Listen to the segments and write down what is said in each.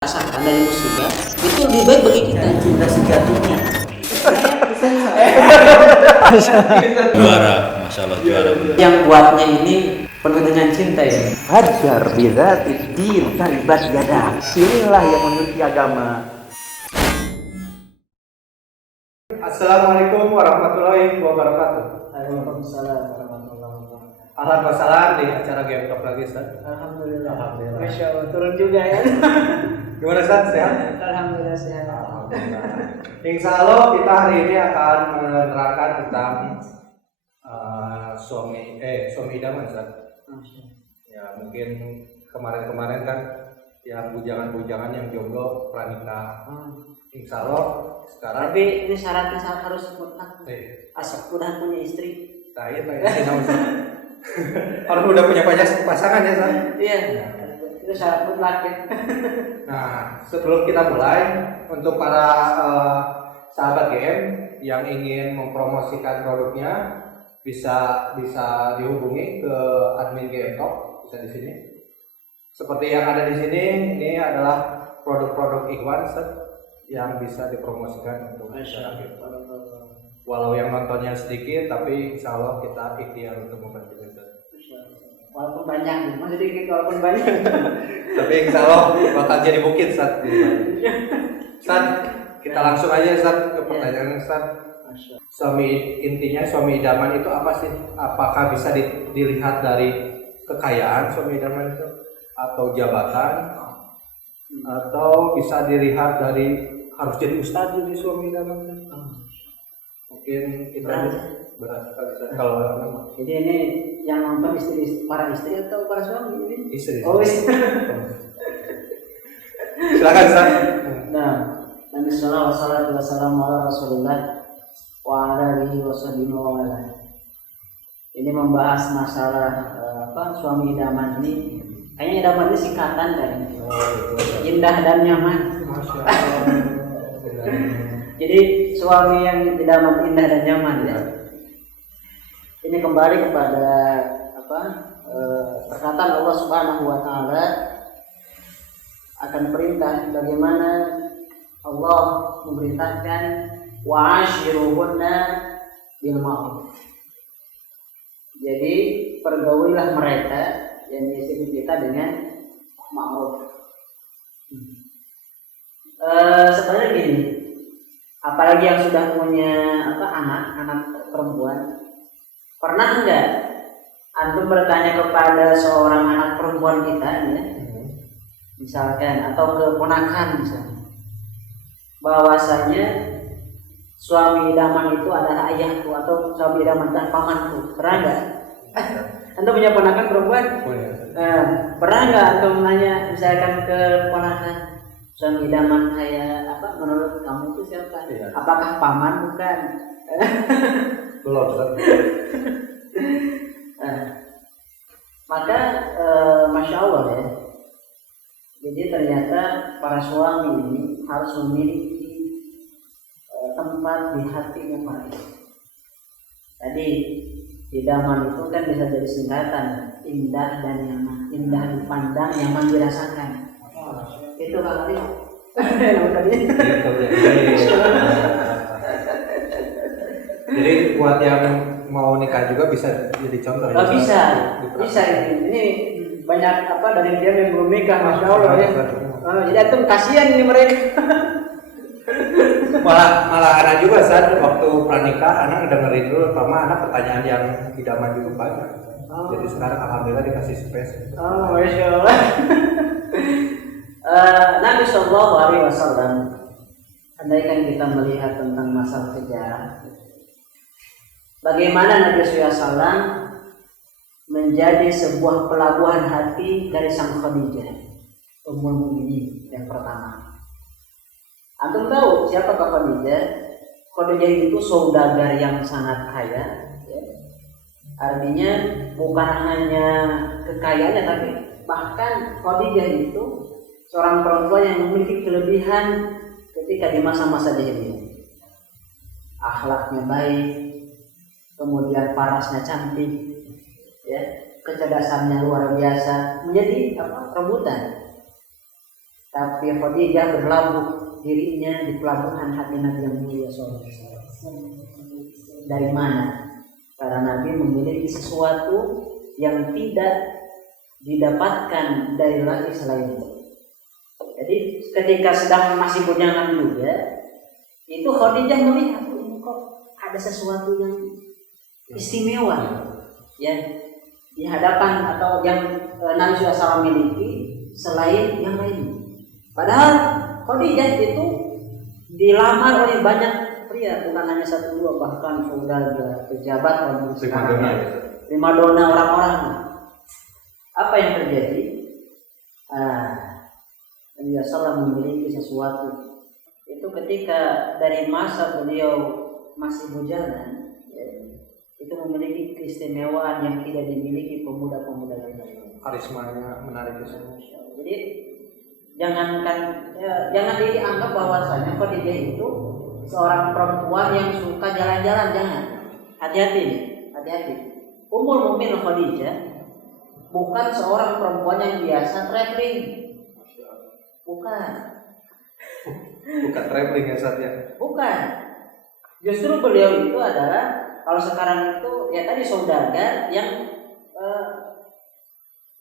rasakan dari musibah itu lebih baik bagi kita. Cinta sejatinya. Juara, masya Allah juara. Yang buatnya ini penuh dengan cinta ya. Hajar bidzati din taribat yada. Pilihlah yang memiliki agama. Assalamualaikum warahmatullahi wabarakatuh. Waalaikumsalam warahmatullahi wabarakatuh. Ahlan wa sahlan di acara Game Talk lagi, Ustaz. Alhamdulillah. Alhamdulillah. Masya Allah turun juga ya. Gimana, Ustaz? Sehat? Alhamdulillah sehat. Alhamdulillah. Insya Allah kita hari ini akan menerangkan tentang suami idaman, Ustaz. Ya, mungkin kemarin-kemarin kan yang bujangan-bujangan yang jomblo pranikah. Insya Allah sekarang Tapi ini syaratnya harus mutlak. eh Asal udah punya istri. tayar lagi orang udah punya banyak pasangan ya, Ustaz. Iya. Itu syarat mutlak ya. Nah, sebelum kita mulai, untuk para sahabat GM yang ingin mempromosikan produknya bisa dihubungi ke admin GM Talk, bisa di sini. Seperti yang ada di sini, ini adalah produk-produk Ikhwan Ustaz, yang bisa dipromosikan untuk masyarakat. Walau yang nontonnya sedikit, tapi insya Allah kita ikhtiar untuk membantu Ustaz. Walaupun banyak, masih dikit walaupun banyak. Tapi insya Allah bakal jadi bukit Ustaz. Ustaz, kita langsung aja Ustaz ke pertanyaan Ustaz. Intinya suami idaman itu apa sih? Apakah bisa dilihat dari kekayaan suami idaman itu, atau jabatan, atau bisa dilihat dari harus jadi ustaz jadi suami idaman? Mungkin kita berat sekali Ustaz kalau nama. Jadi ini yang nonton para istri atau para suami ini? Istri. Oh, istri. Silakan Ustaz. Nah, Nabi sallallahu alaihi wasallam ala Rasulullah wa ala alihi washabihi wa ala. Ini membahas masalah suami idaman ini. Kayaknya idaman ini singkatan kan. Indah dan nyaman. Masya Allah. Jadi suami yang idaman indah dan nyaman ya. Ini kembali kepada perkataan Allah Subhanahu wa taala akan perintah bagaimana Allah memerintahkan wa'ashiruhunna bil ma'ruf. Jadi pergaulilah mereka yang istri kita dengan ma'ruf. Sebenarnya gini, apalagi yang sudah punya anak perempuan, pernah enggak antum bertanya kepada seorang anak perempuan kita ya, misalkan atau keponakan misalnya, bahwasanya suami idaman itu adalah ayahku atau suami idaman adalah pamanku, pernah enggak? Antum punya ponakan perempuan? Pernah enggak antum nanya misalkan ke ponakan, suami idaman saya menurut kamu itu siapa? Iya. Apakah paman bukan? Belum Ustaz. Maka masya Allah ya. Jadi ternyata para suami ini harus memiliki tempat di hatinya para istri. Tadi idaman itu kan bisa jadi singkatan, indah dan nyaman, indah dipandang, nyaman dirasakan. Itu kalau tadi. Jadi buat yang mau nikah juga bisa jadi contoh ya. Bisa ini banyak dari dia yang belum nikah, masya Allah ya. Jadi antum kasihan ini mereka. Malah anak juga saat waktu pranikah anak dengerin dulu, pertama anak pertanyaan yang idaman juga banyak. Jadi sekarang alhamdulillah dikasih space. Oh, masya Allah. Nabi Sallallahu Alaihi Wasallam, andaikan kita melihat tentang masalah sejarah, bagaimana Nabi SAW menjadi sebuah pelabuhan hati dari sang Khadijah, Ummul Mukminin yang pertama. Antum tahu siapa Khadijah? Khadijah itu saudagar yang sangat kaya. Ya. Artinya bukan hanya kekayaannya, tapi bahkan Khadijah itu seorang perempuan yang memiliki kelebihan ketika di masa-masa jahiliyah. Akhlaknya baik, kemudian parasnya cantik, ya, kecerdasannya luar biasa, menjadi rebutan. Tapi Khadijah berlabuh dirinya di pelabuhan hati Nabi yang mulia SAW. Dari mana? Karena Nabi memiliki sesuatu yang tidak didapatkan dari laki selain itu. Jadi ketika sedang masih bujangan juga, itu Khadijah melihat ini kok ada sesuatu yang istimewa ya di hadapan atau yang Nabi SAW miliki selain yang lain. Padahal Khadijah itu dilamar oleh banyak pria, bukan hanya satu dua, bahkan saudara, pejabat, primadona orang-orang. Apa yang terjadi? Nabi SAW memiliki sesuatu. Itu ketika dari masa beliau masih bujangan, ya, itu memiliki keistimewaan yang tidak dimiliki pemuda-pemuda lain. Karismanya menarik sekali. Jadi jangan dianggap bahwasanya Khadijah itu seorang perempuan yang suka jalan-jalan, jangan. Hati-hati nih, hati-hati. Ummul Mukminin Khadijah bukan seorang perempuan yang biasa traveling. Bukan traveling ya Ustaz ya. Bukan. Justru beliau itu adalah kalau sekarang itu ya tadi saudagar yang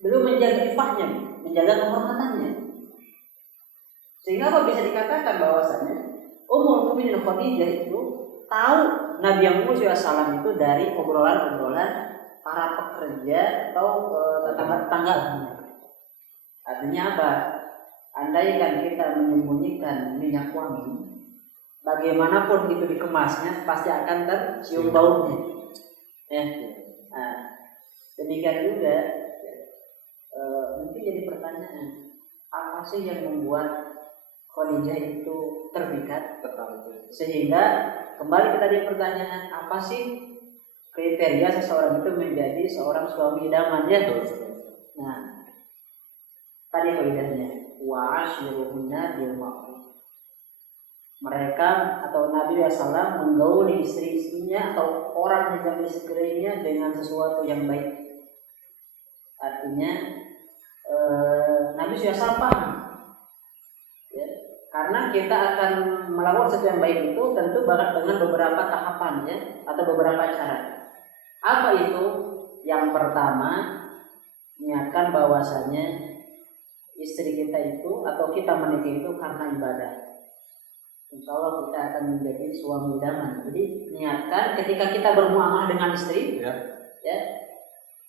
beliau menjaga ifahnya, menjaga kehormatannya. Sehingga apa bisa dikatakan bahwasanya Ummul Mukminin Khadijah itu tahu Nabi yang mulia SAW itu dari obrolan-obrolan para pekerja atau tetangga-tetangganya. Artinya apa? Andaikan kita menyembunyikan minyak wangi, bagaimanapun itu dikemasnya pasti akan tercium baunya. Ya. Nah, demikian juga mungkin jadi pertanyaan, apa sih yang membuat Khadijah itu terpikat? Sehingga kembali ke tadi pertanyaan, apa sih kriteria seseorang itu menjadi seorang suami idaman ya? Nah, tadi Khadijahnya wa asyiruhunna bil ma'ruf. Mereka atau Nabi SAW menggauli istri-istrinya atau orang yang di sekelilingnya dengan sesuatu yang baik. Artinya Nabi SAW paham ya, karena kita akan melakukan sesuatu yang baik itu tentu dengan beberapa tahapan ya, atau beberapa cara. Apa itu? Yang pertama, niatkan bahwasanya istri kita itu atau kita menikah itu karena ibadah. Insya Allah kita akan menjadi suami idaman. Jadi niatkan ketika kita bermuamalah dengan istri, ya,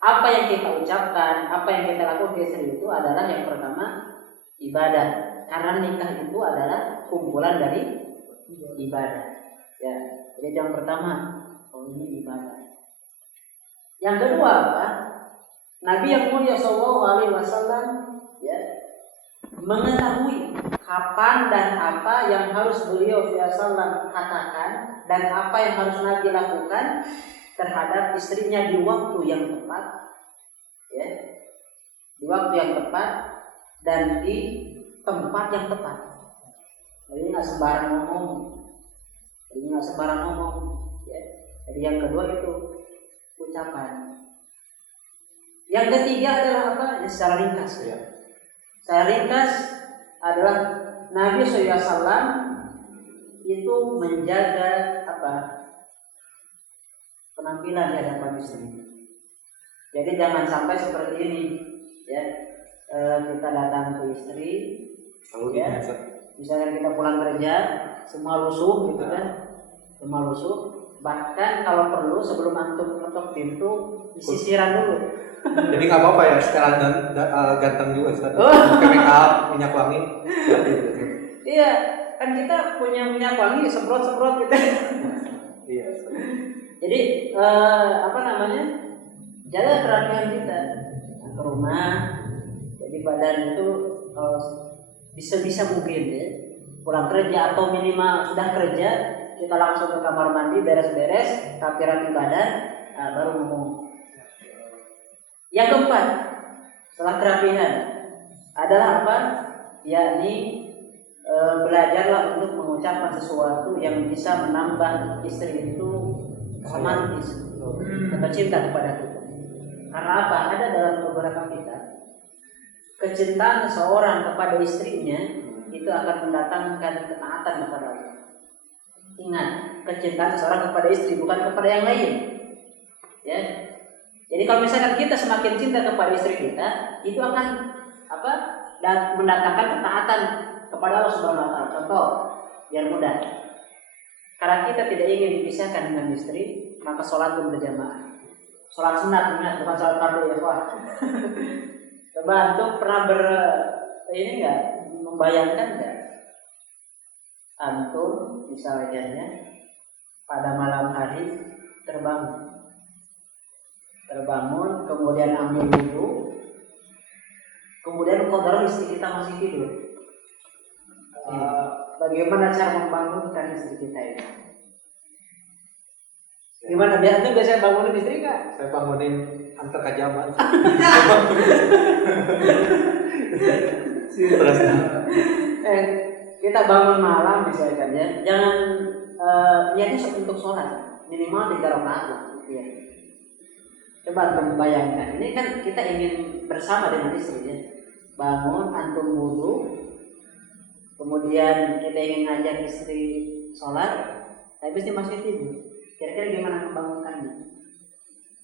apa yang kita ucapkan, apa yang kita lakukan ke istri itu adalah yang pertama ibadah. Karena nikah itu adalah kumpulan dari ibadah. Ya, jadi yang pertama, ini ibadah. Yang kedua apa? Nabi yang mulia SAW ya, mengetahui kapan dan apa yang harus beliau SAW katakan dan apa yang harus Nabi lakukan terhadap istrinya di waktu yang tepat, ya, di waktu yang tepat dan di tempat yang tepat. Jadi nggak sembarang ngomong, ya. Jadi yang kedua itu ucapan. Yang ketiga adalah apa? Secara ringkas. Ya. Secara ringkas adalah Nabi SAW itu menjaga apa? Penampilan di hadapan istri. Jadi jangan sampai seperti ini, ya. Kita datang ke istri, ya. Misalnya kita pulang kerja, semua lusuh, gitu kan? Semua lusuh. Bahkan kalau perlu sebelum antum ketok pintu, disisiran dulu. Jadi nggak apa-apa ya, sekarang ganteng juga Ustaz. Pakai make up, minyak wangi. Iya, kan kita punya minyak wangi, semprot-semprot gitu. Iya. Jadi jaga kerapihan kita ke rumah. Jadi badan itu bisa mungkin ya, pulang kerja atau minimal sudah kerja, kita langsung ke kamar mandi, beres-beres, rapi-rapi badan, baru ngomong. Yang keempat, setelah kerapihan adalah apa? Yakni belajarlah untuk mengucapkan sesuatu yang bisa menambah istri itu romantis atau cinta kepada kita. Karena apa? Ada dalam beberapa kita kecintaan seorang kepada istrinya itu akan mendatangkan ketaatan kepada Allah. Ingat, kecintaan seseorang kepada istri bukan kepada yang lain. Ya. Jadi kalau misalkan kita semakin cinta kepada istri kita, itu akan dan mendatangkan ketaatan kepada Allah Subhanahu wa taala. Contoh biar mudah. Karena kita tidak ingin dipisahkan dengan istri, maka sholat pun berjamaah. Sholat sunat, ingat, bukan sholat fardu ya, wah. Coba antum pernah membayangkan nggak? Antum misalnya pada malam hari terbangun, kemudian ambil wudhu, kemudian qadar istri kita masih tidur. Bagaimana cara membangunkan istri kita ini? Gimana? Dia tuh biasanya bangunin istri nggak? Saya bangunin antar kajaman. Terus Kita bangun malam misalkan ya, jangan niatnya untuk sholat, minimal 3 rakaat lah. Ya. Coba membayangkan, ini kan kita ingin bersama dengan istri ya. Bangun, antum wudu, kemudian kita ingin ngajak istri sholat, tapi istri masih tidur. Kira-kira gimana membangunkannya?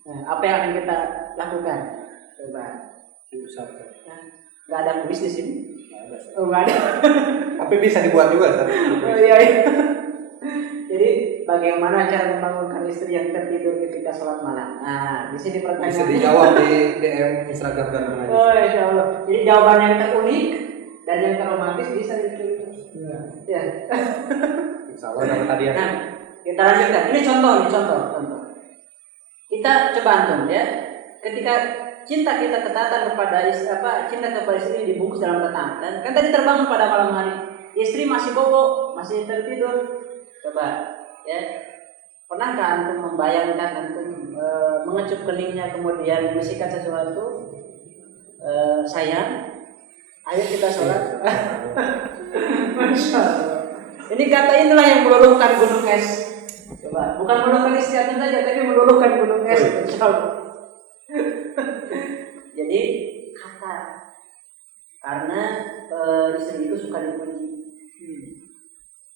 Nah, apa yang akan kita lakukan? Coba. Nggak ada kuis di sini? Oh, nggak ada. Tapi bisa dibuat juga, Ustaz. Oh iya. Jadi bagaimana cara membangunkan istri yang tertidur ketika sholat malam? Nah, di sini pertanyaan. Bisa dijawab di DM Instagram Garmen aja. Oh, insya Allah. Jadi jawaban yang terunik dan yang terromantis bisa ditulis. Ya. Insya Allah dapat hadiah. Nah, kita lanjutkan. Ini contoh. Kita coba antum ya. Ketika cinta kita ketaatan kepada cinta kepada istri dibungkus dalam ketaatan. Kan tadi terbangun pada malam hari. Istri masih bobo, masih tertidur. Coba ya. Pernahkah antum membayangkan antum mengecup keningnya kemudian membisikkan sesuatu? Sayang, ayo kita sholat. Masya Allah. Ini kata inilah yang meluluhkan gunung es. Coba, bukan meluluhkan istri antum saja, tapi meluluhkan gunung es. Masya Allah. Jadi kata karena istri itu suka dipuji.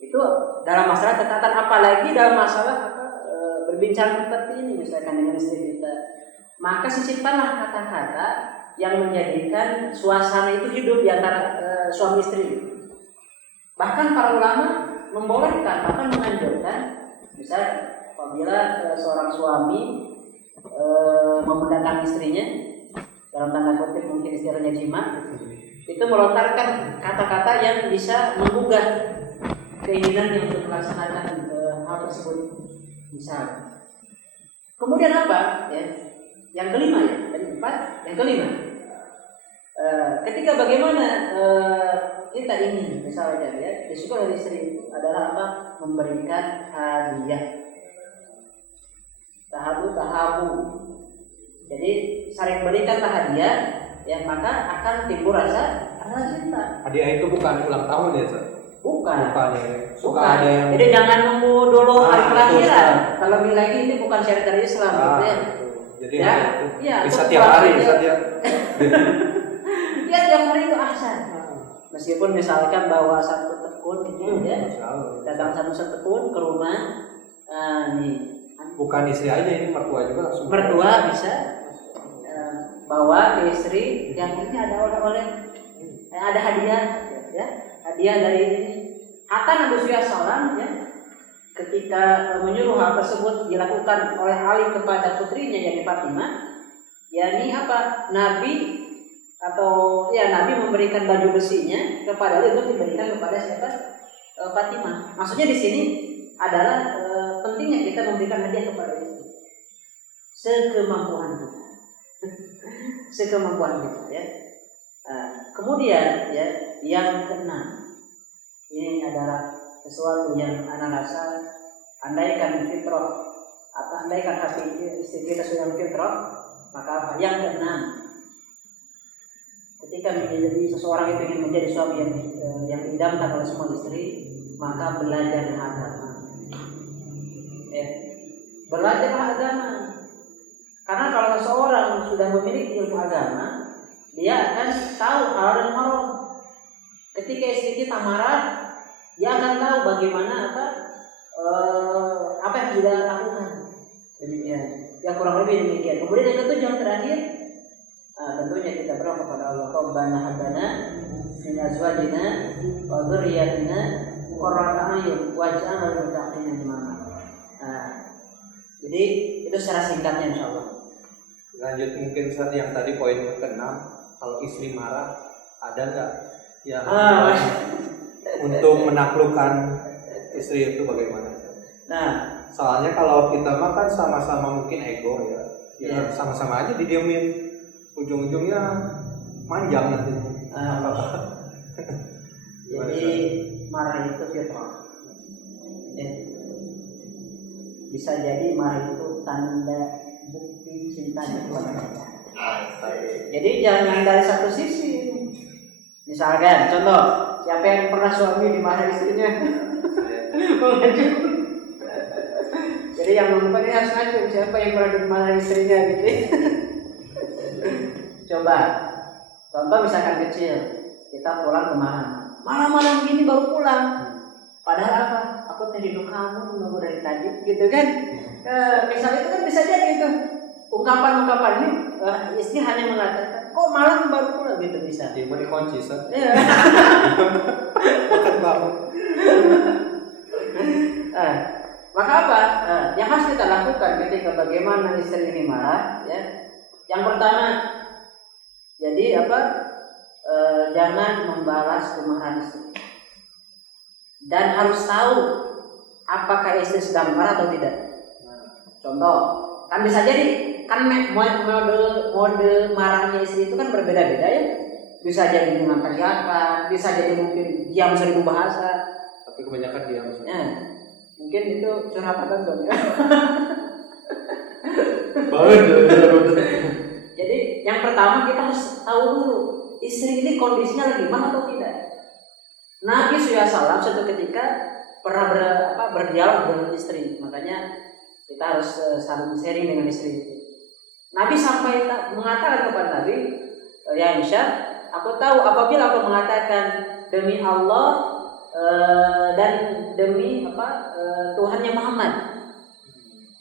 Itu dalam masalah ketaatan, apalagi dalam masalah berbincang seperti ini misalkan dengan istri kita, maka sisipkanlah kata-kata yang menjadikan suasana itu hidup di antara suami istri. Bahkan para ulama membolehkan, bahkan menganjurkan, misal apabila seorang suami mendatangi istrinya dalam tanda kutip mungkin istilahnya jima, itu melontarkan kata-kata yang bisa menggugah keinginannya untuk melaksanakan hal tersebut. Misal, kemudian apa? Ya, yang kelima ya, tadi 4, yang kelima. Ketika bagaimana kita ingin misalnya ya, disukai oleh istri itu adalah apa? Memberikan hadiah. Tahabu. Jadi saling berikanlah hadiah, ya maka akan timbul rasa cinta. Hadiah itu bukan ulang tahun ya, Ustaz? Bukan. Suka ada yang. Jadi jangan nunggu dulu hari kelahiran. Kalau lagi ini bukan syariat Islam gitu ya. Jadi ya, ya, bisa tiap hari, bisa tiap. Ya tiap hari itu ahsan. Meskipun misalkan bawa 1 tekun gitu ya. Datang 1 tekun ke rumah, nih. Bukan istri aja, ini mertua juga langsung. Mertua bisa bawa ke istri yang ini ada oleh-oleh, ada hadiah, ya hadiah dari ini. Hatta Nabi SAW ya, ketika menyuruh hal tersebut dilakukan oleh Ali kepada putrinya yakni Fatimah, yakni apa? Nabi memberikan baju besinya kepada Ali untuk diberikan kepada siapa? Fatimah. Maksudnya di sini adalah pentingnya kita memberikan hadiah kepada istri sekemampuan kita ya. Kemudian ya yang keenam, ini adalah sesuatu yang anak rasa andaikan hati istri kita sudah fitrah, maka apa? Yang keenam, ketika menjadi seseorang itu ingin menjadi suami yang didamkan oleh semua istri, maka belajar agama. Belajarlah agama. Karena kalau seseorang sudah memiliki ilmu agama, dia akan tahu halal dan haram. Ketika istri kita marah, dia akan tahu bagaimana apa yang sudah lakukan. Demikian. Ya kurang lebih demikian. Kemudian yang ketujuh yang terakhir, tentunya kita berdoa kepada Allah, Rabbana hab lana min azwajina wa dzurriyyatina qurrata a'yun waj'alna lil muttaqina imama. Jadi itu secara singkatnya insyaallah. Lanjut mungkin saat yang tadi poin ke-6, kalau istri marah ada nggak yang untuk menaklukkan istri itu bagaimana? Nah, soalnya kalau kita makan sama-sama mungkin ego ya sama-sama aja didiemin, ujung-ujungnya manjang nanti. Jadi marah itu fitrah. Bisa jadi marah itu tanda bukti cintanya kepada kita. Jadi jangan dari satu sisi. Misalkan contoh, siapa yang pernah suami dimarahi istrinya? Mengajak. Jadi yang nonton ini harus ngajak siapa yang pernah dimarahi istrinya gitu. Coba, contoh misalkan kecil, kita pulang kemana? Malam-malam gini baru pulang. Padahal apa? Aku tadi hidup kamu nunggu dari tadi, gitu kan? Misal itu kan bisa jadi itu ungkapan-ungkapan ini istri hanya mengatakan, kok malam baru pulang gitu bisa. Dia mau dikunci sah. Iya. Makan banget. Maka apa? Yang harus kita lakukan ketika bagaimana istri ini marah, ya. Yang pertama, jadi jangan membalas kemarahan istri. Dan harus tahu apakah istri sedang marah atau tidak. Contoh, kan bisa jadi kan mode marahnya istri itu kan berbeda-beda ya. Bisa jadi dengan teriakan, bisa jadi mungkin diam 1000 bahasa. Tapi kebanyakan diam. Mungkin itu curhatan dong ya. Jadi yang pertama kita harus tahu dulu istri ini kondisinya lagi marah atau tidak. Nabi SAW suatu ketika pernah berdialog dengan istri, makanya kita harus saling sharing dengan istri. Nabi sampai mengatakan kepada Nabi, ya Aisyah, aku tahu apabila aku mengatakan demi Allah dan demi Tuhannya Muhammad,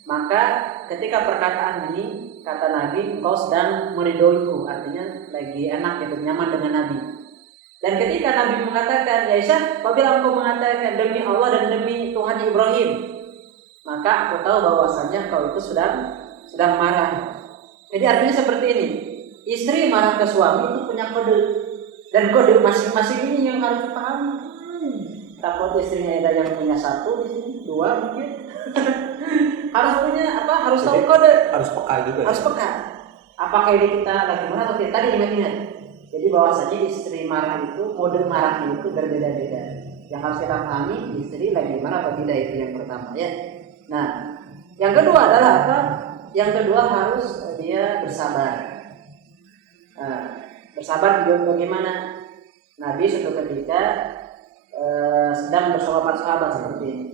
maka ketika perkataan ini kata Nabi, engkau sedang meridoiku, artinya lagi enak gitu, nyaman dengan Nabi. Dan ketika Nabi mengatakan, ya Aisyah, apabila engkau mengatakan demi Allah dan demi Tuhan Ibrahim, maka aku tahu bahwasanya kau itu sedang marah. Jadi artinya seperti ini, istri marah ke suami itu punya kode, dan kode masing-masing ini yang harus dipahami. Takut istrinya ada yang punya 1 di sini, 2 mungkin. Harus tahu kode. Harus peka juga. Harus peka. Apakah ini kita lagi marah atau tidak? Tadi ingat. Jadi bahwasanya istri marah itu, mode marahnya itu berbeda-beda. Yang harus kita pahami, istri lagi marah atau tidak, itu yang pertama ya. Nah, yang kedua adalah apa? Yang kedua harus dia bersabar. Bersabar juga bagaimana? Nabi suatu ketika sedang bersahabat-sahabat seperti ini.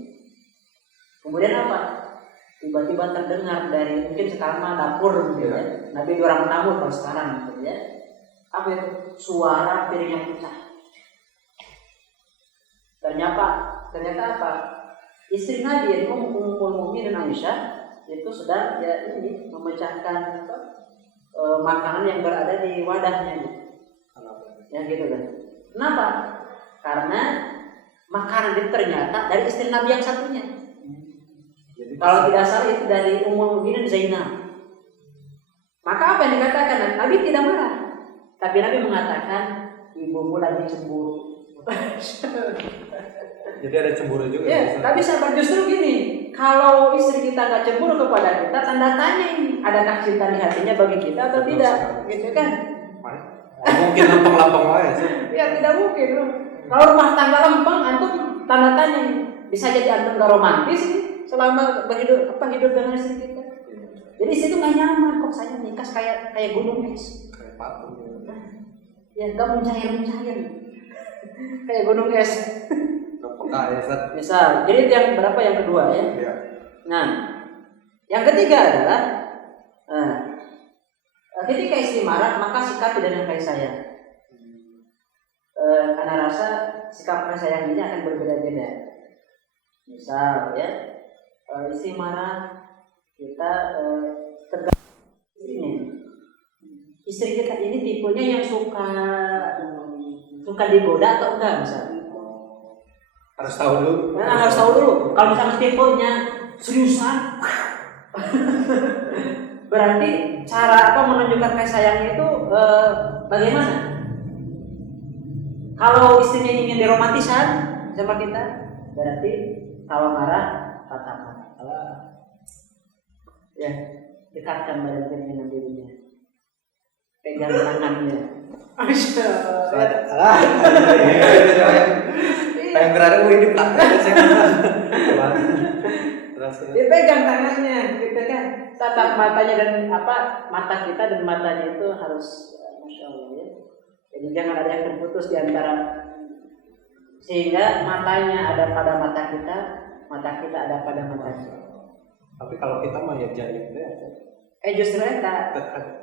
Kemudian apa? Tiba-tiba terdengar dari mungkin sekarang dapur gitu ya. Nabi orang tamu kalau sekarang gitu ya. Apa itu? Suara piring yang pecah. Ternyata apa? Istri Nabi yang Ummul Mukminin Aisyah itu sedang memecahkan makanan yang berada di wadahnya. Ya gitu kan. Kenapa? Karena makanan itu ternyata dari istri Nabi yang satunya. Kalau tidak salah itu dari Ummul Mukminin Zainab. Maka apa yang dikatakan? Nabi tidak marah. Tapi Nabi mengatakan ibumu lagi cemburu. Jadi ada cemburu juga. Ya, tapi sahabat justru gini, kalau istri kita nggak cemburu kepada kita, tanda tanya ini, adakah cinta di hatinya bagi kita atau tidak, gitu kan? Mungkin lempeng-lempeng aja sih. Ya tidak mungkin. Kalau rumah tangga lempeng, antum tanda tanya bisa jadi antum nggak romantis nih selama hidup dengan istri kita. Jadi situ nggak nyaman kok, saya nikah kayak gunung es. Kayak patung. Ya nggak mencair, kayak gunung es. Misal, jadi itu yang berapa? Yang kedua ya. Nah, yang ketiga adalah ketika istri marah maka sikapi dengan kasih sayang. Ana rasa sikap kasih sayang ini akan berbeda-beda. Misal ya, istri marah, kita tegas istrinya. Istri kita ini tipenya yang suka digoda atau enggak misalnya. Harus tahu dulu. Nah, harus tahu dulu. Kalau misalnya tipenya seriusan, berarti cara menunjukkan kasih sayangnya itu bagaimana? Kalau istrinya ingin diromantisan sama kita, berarti kalau marah tatap mata, ya dekatkan badan dengan dirinya, pegang tangannya. Yang berada di belakang dipegang tangannya, gitu kan? Tatap matanya dan mata kita dan matanya itu harus, masya Allah ya. Jadi jangan ada yang terputus di antara, sehingga matanya ada pada mata kita ada pada matanya. Tapi kalau kita mah ya jadi Justru eta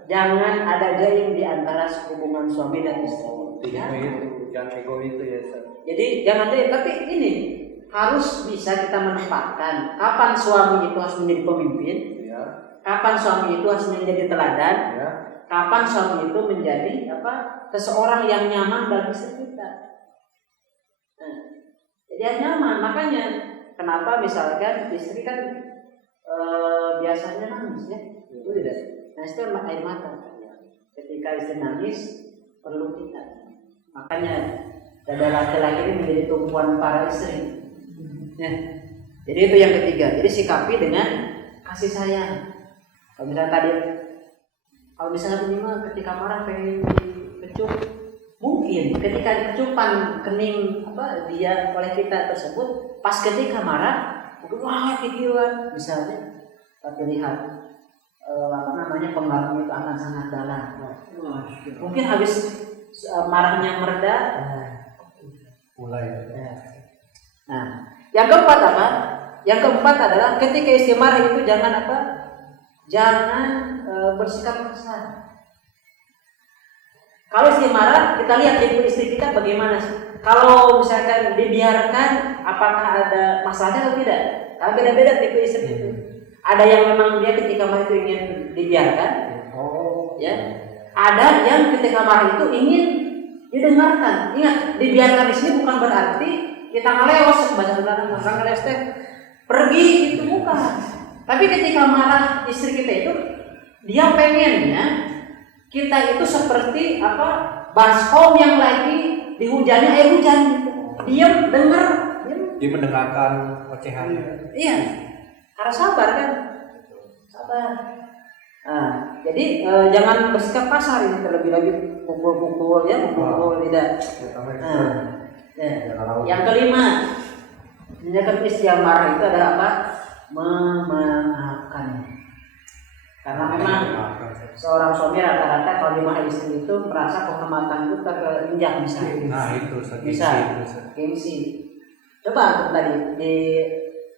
jangan ada jaim di antara hubungan suami dan istri. Jangan ego itu ya. Jadi jangan jaim, tapi ini harus bisa kita menempatkan kapan suami itu harus menjadi pemimpin, Ya. kapan suami itu harus menjadi teladan, Ya. kapan suami itu menjadi seseorang yang nyaman bagi istri kita. Nah, jadi nyaman, makanya kenapa misalkan istri kan biasanya nangis ya, itu tidak. Nah itu air mata. Ketika istri nangis perlu kita. Makanya dada laki-laki ini menjadi tumpuan para istri. Ya. Jadi itu yang ketiga. Jadi sikapi dengan kasih sayang. Kalau misalnya minimal ketika marah pengen dikecup, mungkin ketika dikecupan kening dia oleh kita tersebut, pas ketika marah, wah pikiran misalnya, tapi lihat pengaruhnya itu akan sangat dalam. Mungkin habis marahnya mereda, mulai. Nah, yang keempat apa? Yang keempat adalah ketika istri marah itu jangan bersikap kasar. Kalau istri marah, kita lihat tipe istri kita bagaimana sih. Kalau misalkan dibiarkan, apakah ada masalahnya atau tidak? Karena beda-beda tipe istri itu. Ada yang memang dia ketika marah itu ingin dibiarkan, ya. Ada yang ketika marah itu ingin didengarkan. Ingat, dibiarkan di sini bukan berarti kita ngelewas, bahasa Sunda orang ngelewas pergi itu bukan. Tapi ketika marah istri kita itu, dia pengennya kita itu seperti baskom yang lagi dihujani air hujan. Diam, dengar, Dia mendengarkan ocehannya. Iya, harus sabar kan? Sabar. Nah, jadi jangan bersikap kasar ini, terlebih lagi pukul-pukul tidak. Nah, yang kelima, menjaga istri yang marah itu adalah memaafkan. Karena memang seorang suami rata-rata kalau dimarahi istri itu merasa kehormatan itu terinjak misalnya. Nah itu gengsi. Coba tadi di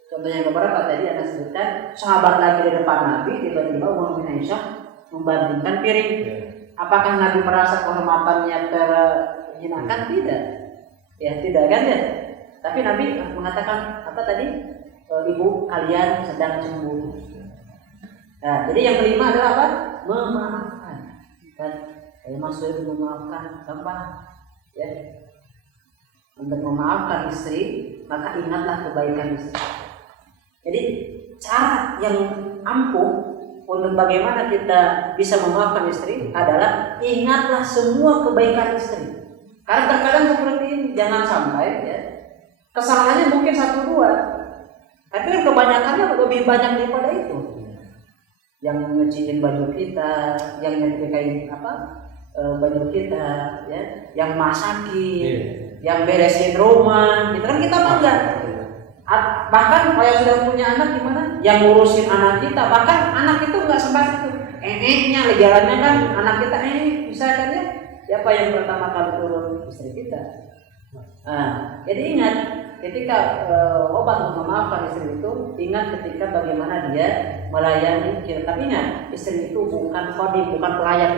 contoh yang beberapa tadi ada sebutkan sahabat lagi di depan Nabi tiba-tiba Ummu Aisyah membandingkan piring. Apakah Nabi merasa kehormatannya terhinakan? Tidak. Ya tidak kan ya. Tapi Nabi mengatakan ibu kalian sedang cemburu. Nah, jadi yang kelima adalah memaafkan. Dan maksud memaafkan gampang, ya. Untuk memaafkan istri, maka ingatlah kebaikan istri. Jadi cara yang ampuh untuk bagaimana kita bisa memaafkan istri adalah ingatlah semua kebaikan istri. Karena terkadang seperti ini, jangan sampai ya kesalahannya mungkin 1-2, tapi kebanyakannya lebih banyak daripada itu. Yang ngecilin baju kita, yang nyetrikain baju kita, ya, yang masakin, yang beresin rumah, itu kan kita bangga. Bahkan kalau yang sudah punya anak gimana? Yang ngurusin anak kita, bahkan anak itu nggak sempat itu. Nya jalannya kan anak kita bisa kan ya? Siapa yang pertama kali turun? Istri kita. Nah, jadi ingat ketika obat untuk memaafkan istri itu, ingat ketika bagaimana dia melayani kita. Tapi ingat, istri itu bukan khodim, bukan pelayan.